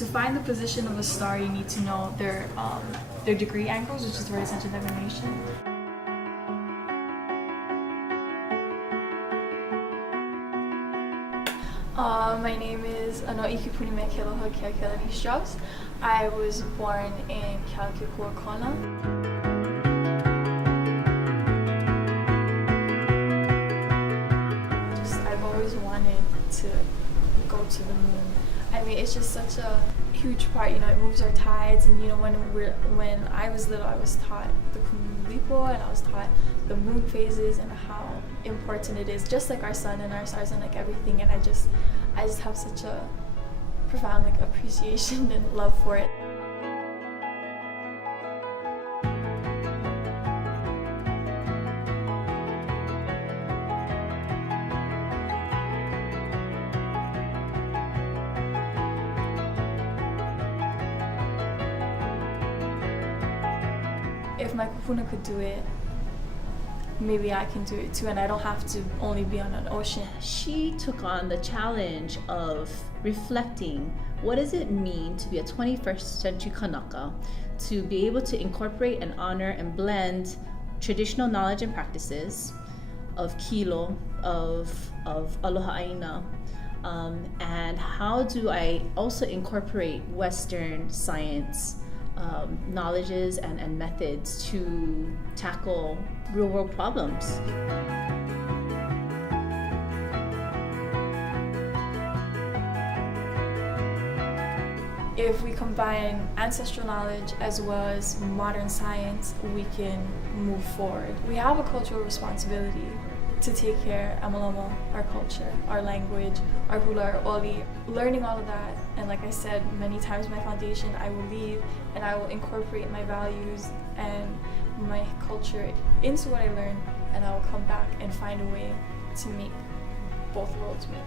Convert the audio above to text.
To find the position of a star, you need to know their degree angles, which is where it's central divination. My name is Āina. I was born in Kanaeokana. I've always wanted to go to the moon. I mean, it's just such a huge part, it moves our tides, and when I was little, I was taught the Kunu and I was taught the moon phases and how important it is, just like our sun and our stars and like everything, and I just have such a profound appreciation and love for it. If my kupuna could do it, maybe I can do it too, and I don't have to only be on an ocean. She took on the challenge of reflecting what does it mean to be a 21st century Kanaka, to be able to incorporate and honor and blend traditional knowledge and practices of kilo, of aloha Āina, and how do I also incorporate Western science knowledges and methods to tackle real world problems. If we combine ancestral knowledge as well as modern science, we can move forward. We have a cultural responsibility to take care of Amalama, our culture, our language, our hula, our oli, learning all of that. And like I said many times, my foundation, I will leave and I will incorporate my values and my culture into what I learn, and I will come back and find a way to make both worlds meet.